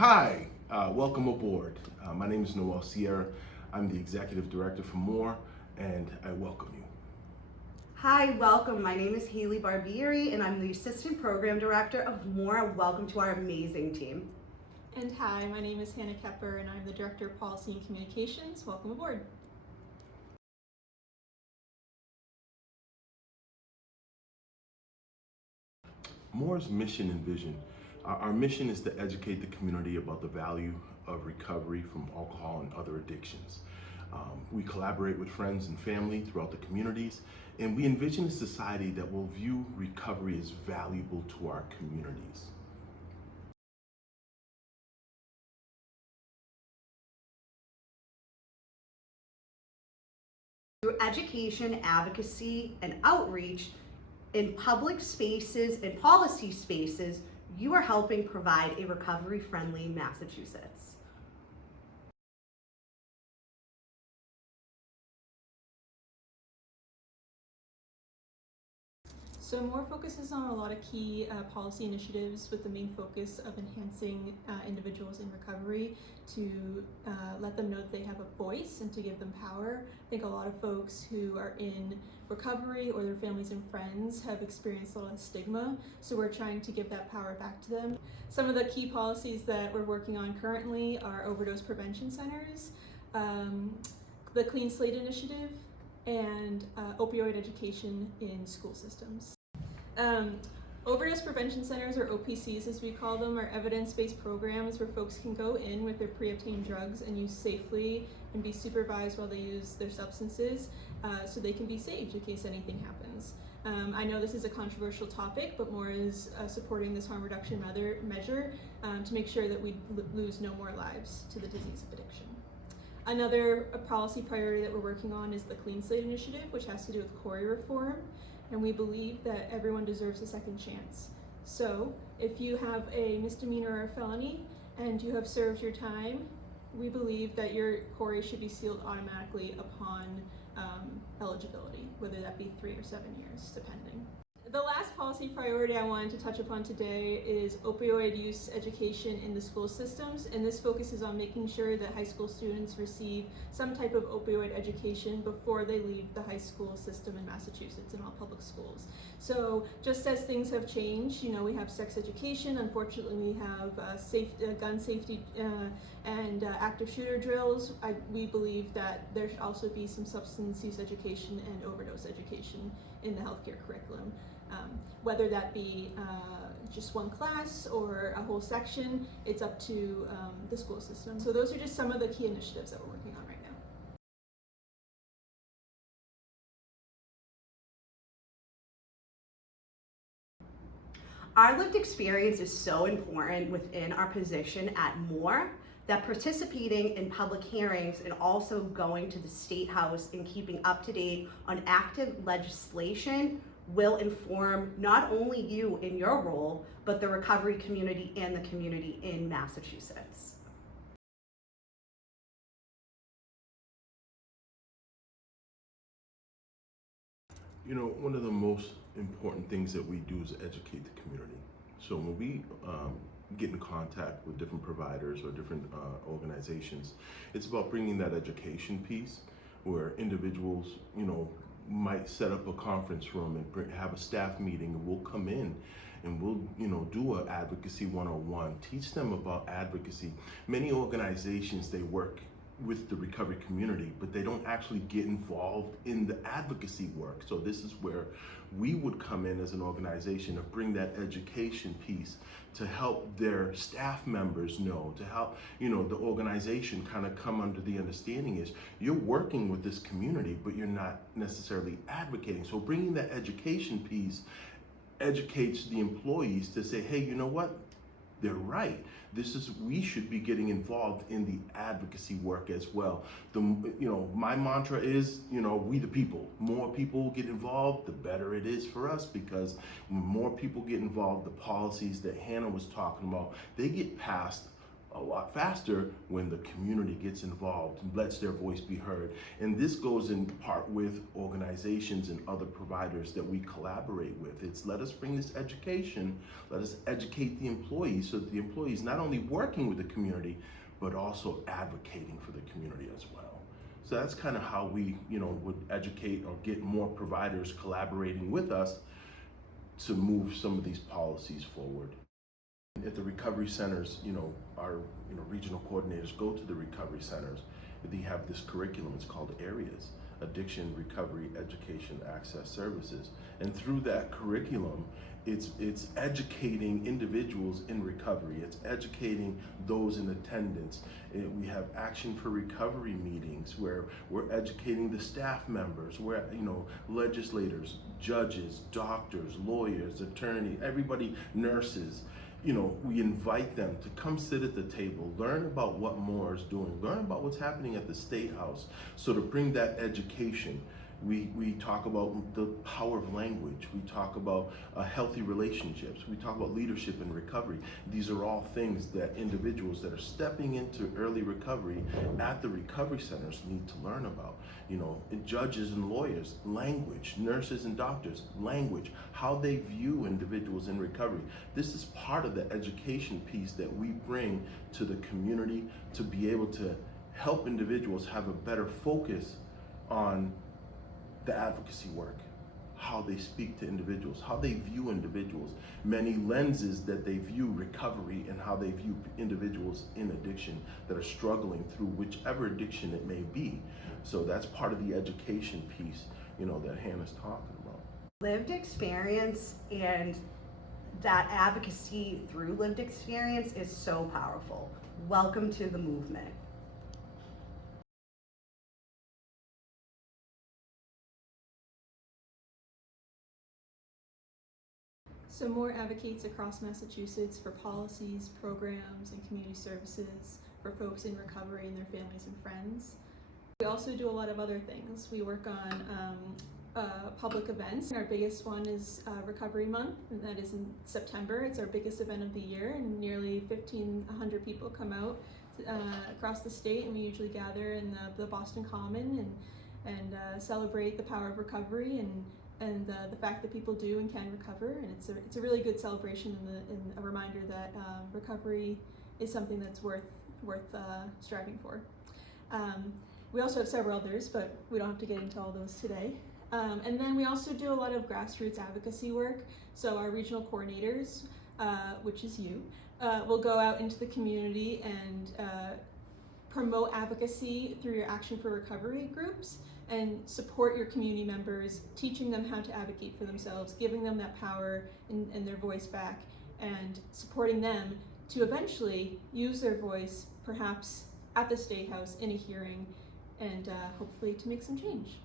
Hi, welcome aboard. My name is Noel. I'm the Executive Director for MOAR, and I welcome you. Hi, welcome. My name is Barbieri, and I'm the Assistant Program Director of MOAR. Welcome to our amazing team. And hi, my name is Koepper, and I'm the Director of Policy and Communications. Welcome aboard. MOAR's mission and vision. Our mission is to educate the community about the value of recovery from alcohol and other addictions. We collaborate with friends and family throughout the communities, and we envision a society that will view recovery as valuable to our communities. Through education, advocacy, and outreach in public spaces and policy spaces, you are helping provide a recovery-friendly Massachusetts. So MOAR focuses on a lot of key policy initiatives with the main focus of enhancing individuals in recovery to let them know that they have a voice and to give them power. I think a lot of folks who are in recovery or their families and friends have experienced a lot of stigma, so we're trying to give that power back to them. Some of the key policies that we're working on currently are overdose prevention centers, the Clean Slate Initiative, and opioid education in school systems. Overdose prevention centers, or OPCs as we call them, are evidence-based programs where folks can go in with their pre-obtained drugs and use safely and be supervised while they use their substances so they can be saved in case anything happens. I know this is a controversial topic, but MOAR is supporting this harm reduction measure to make sure that we lose no more lives to the disease of addiction. Another policy priority that we're working on is the Clean Slate Initiative, which has to do with CORI reform, and we believe that everyone deserves a second chance. So if you have a misdemeanor or a felony and you have served your time, we believe that your CORI should be sealed automatically upon eligibility, whether that be 3 or 7 years, depending. The last policy priority I wanted to touch upon today is opioid use education in the school systems, and this focuses on making sure that high school students receive some type of opioid education before they leave the high school system in Massachusetts in all public schools. So just as things have changed, we have sex education, unfortunately we have gun safety and active shooter drills. We believe that there should also be some substance use education and overdose education in the healthcare curriculum. Whether that be just one class or a whole section, it's up to the school system. So those are just some of the key initiatives that we're working on right now. Our lived experience is so important within our position at MOAR that participating in public hearings and also going to the State House and keeping up to date on active legislation will inform not only you in your role, but the recovery community and the community in Massachusetts. One of the most important things that we do is educate the community. So when we get in contact with different providers or different organizations, it's about bringing that education piece where individuals, might set up a conference room and have a staff meeting, and we'll come in and we'll do an advocacy 101, teach them about advocacy. Many organizations, they work with the recovery community, but they don't actually get involved in the advocacy work. So this is where we would come in as an organization to bring that education piece to help their staff members know, to help the organization kind of come under the understanding is you're working with this community, but you're not necessarily advocating. So bringing that education piece educates the employees to say, hey, you know what? They're right. We should be getting involved in the advocacy work as well. My mantra is, we the people. More people get involved, the better it is for us, because when more people get involved, the policies that Hannah was talking about, they get passed a lot faster when the community gets involved and lets their voice be heard. And this goes in part with organizations and other providers that we collaborate with. It's let us bring this education, let us educate the employees so that the employees not only working with the community, but also advocating for the community as well. So that's kind of how we, would educate or get more providers collaborating with us to move some of these policies forward. At the recovery centers, our regional coordinators go to the recovery centers. They have this curriculum, it's called areas, addiction, recovery, education, access services. And through that curriculum, it's educating individuals in recovery. It's educating those in attendance. We have action for recovery meetings where we're educating the staff members, where legislators, judges, doctors, lawyers, attorneys, everybody, nurses. We invite them to come sit at the table, learn about what MOAR is doing, learn about what's happening at the State House. So to bring that education, we talk about the power of language. We talk about healthy relationships. We talk about leadership and recovery. These are all things that individuals that are stepping into early recovery at the recovery centers need to learn about. Judges and lawyers, language, nurses and doctors, language, how they view individuals in recovery. This is part of the education piece that we bring to the community to be able to help individuals have a better focus on the advocacy work, how they speak to individuals, how they view individuals, many lenses that they view recovery and how they view individuals in addiction that are struggling through whichever addiction it may be. So that's part of the education piece, that Hannah's talking about. Lived experience and that advocacy through lived experience is so powerful. Welcome to the movement. So MOAR advocates across Massachusetts for policies, programs, and community services for folks in recovery and their families and friends. We also do a lot of other things. We work on public events. Our biggest one is Recovery Month, and that is in September. It's our biggest event of the year, and nearly 1,500 people come out across the state, and we usually gather in the Boston Common and celebrate the power of recovery and the fact that people do and can recover. And it's a really good celebration and a reminder that recovery is something that's worth striving for. We also have several others, but we don't have to get into all those today. And then we also do a lot of grassroots advocacy work. So our regional coordinators, which is you, will go out into the community and promote advocacy through your Action for Recovery groups and support your community members, teaching them how to advocate for themselves, giving them that power and their voice back, and supporting them to eventually use their voice, perhaps at the State House in a hearing, and hopefully to make some change.